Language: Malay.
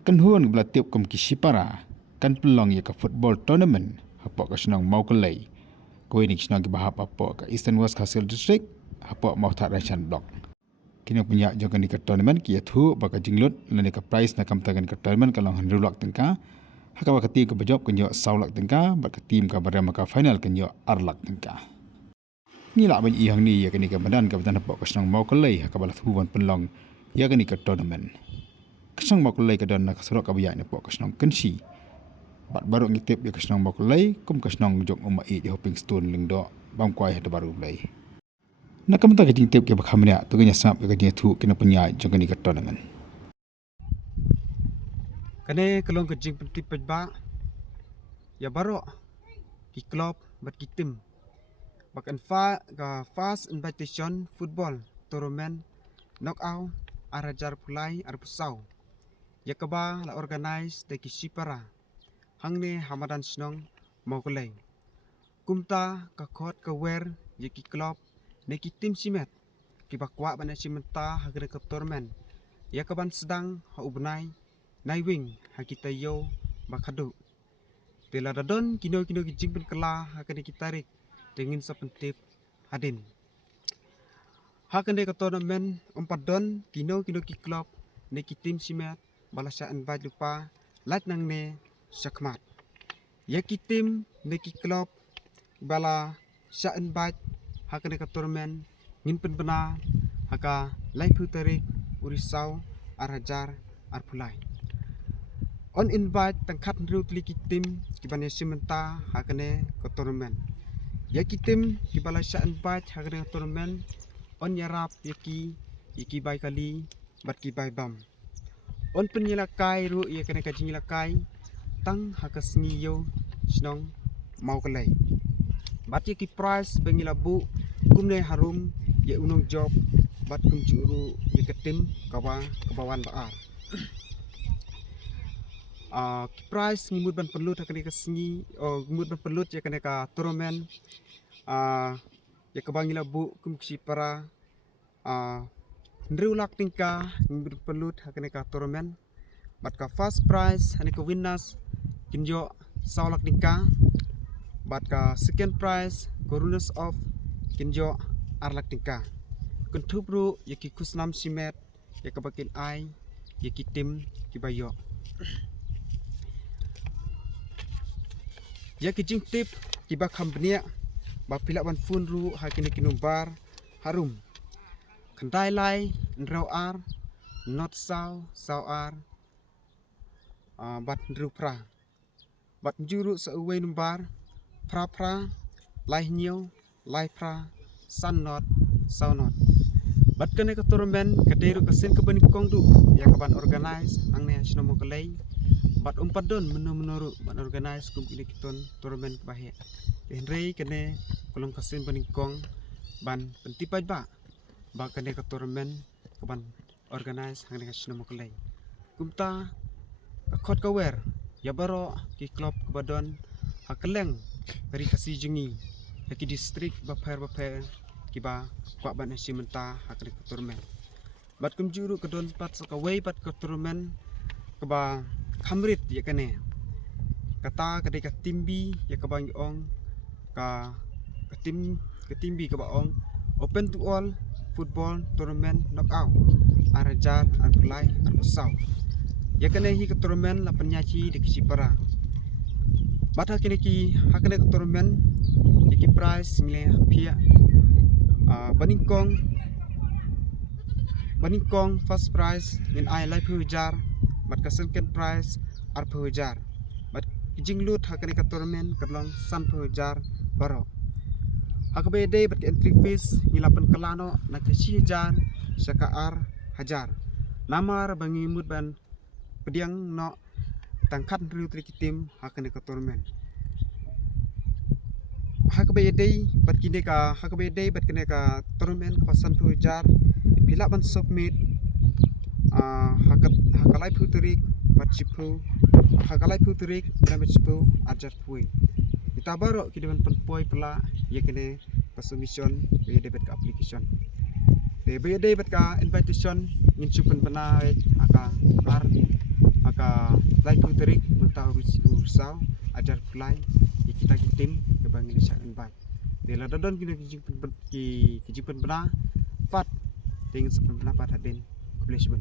Kakenhuan bela tiup kum kisipara kan pelong ya ke football tournament hapok ke senang mau kelai. Kau ini senang bahap hapok ke Eastern West Hasil District hapok mau tak rancang blok. Kini punya jogan di ke tournament kia tu baka jinglut lani ke prize nak kamtagan ke tournament kalau henrulak tengka. Haka baka tim ke bejop kenyo saulak tengka baka tim ke barang maka final kenyo arlak tengka. Ni lah banyak yang ni ya kini ke badan ke badan hapok ke senang mau kelai haka balas huban pelong ya kini ke tournament. Kesenang mau kelai ke dan nak serok kabiyak ni pok kesenang kensi. Bat baru ngitip ya kesenang mau kelai kum kesenang jok umma i di hopping stone ling do bang kuai ada baru belai. Nak kamta ke tip ke bakhamnya tu ganya sap ke dia tu kena punya jok ni ke tournament. Kane kelong ke jing pentip pejba ya baru ki klub bat ki tim. Bakan fast invitation football tournament knockout arajar pulai arpusau. Ya keba la organize de kisipara hangne hamadan snong moglei kumta ka khot ka wer ye ki club ne ki tim simet ki bakwa bana simenta hagre ka tournament ya kaban sedang ha ubnai nai wing ha kita yo bakadu tela dadon kino ki jingpen kala ha kene ki tarik dengin sapentip hadin ha kene ka tournament umpadon kino ki club ne ki tim simet balasa invite lupa lat nang ne sakmat ya ki tim ne ki club bala sa invite hakane ka tournament ngin pen bena haka lai pu tarik urisau arajar arpulai on invite tangkat rutli ki tim ki bane simenta hakane ka tournament ya ki tim ki bala sa invite hakane ka tournament on yarap yaki bai kali bat ki bai bam on penyilakai ru ia kena kajing lakai tang hakas ngiyo snong mau kelai bat ki price pengilabu kumne harum ye unong job bat kum juru ye ketim kawan baar ki price ngimut ban perlu hakane ka sngi ngimut ban perlu ye kena ka tournament ye kabangilabu kum si para Nriulak tingka berpelut hakane ka tournament bat ka first prize hane ka winners kinjo saulak tingka bat ka second prize runners of kinjo arlak tingka kuntubru yaki kusnam simet ya ka bakin ai yaki tim kibayo yaki jing tip kiba khambnia ba pilak ban fun ru hakine kinumbar harum Kendai lai nrau ar not sau ar bat nru pra bat juru sa uwe numbar pra lai nyo lai pra san not sau not bat kene ka tournament kaderu ka sen ka bani kong du ya ka ban organize ang ne sino mo kalay bat umpadon menuru ban organize kum ini kiton tournament bahe henrei kene kolong ka sen bani kong ban pentipaj ba bahkan dia ke tournament kapan organize hang dengan sino mokelai kumta khot kawer ya baro ki klub kebadon hakeleng dari kasih jengi ki distrik baper kiba kwa ban simenta hakri ke tournament bat kum juru ke don pat sakawai bat ke tournament keba khamrit ya kene kata kedeka timbi ya kabang ong ka timbi keba ong open to all football tournament knockout arajar arpulai arpusau ya kene hi ke tournament la penyaci de kisipara bata kene ki hakene ke tournament ki prize mile pia baningkong first prize in I life hujar bat ka second prize arpujar bat jinglut hakene ke tournament kerlong san hujar baro Hakabe day bat entry fees ngilapan kelano na kasi hajar sakaar hajar. Namar bangi mud ban pediang no tangkat rutri kitim hakane ka tournament. Hakabe day bat kine ka tournament ka pasan tu hajar bila ban submit hakalai puturik bat chipu hakalai puturik dan chipu ajar pui. Kita baru kita penpoi pula ya kene submission ya dapat ke application. Dia dapat ke invitation ngincupan pena aka ar maka play putrik mentah ursau ajar play kita tim ke bangin syakin baik dela dodon kini kijing pen bena pat dengan sepen bena pat hadin Lisbon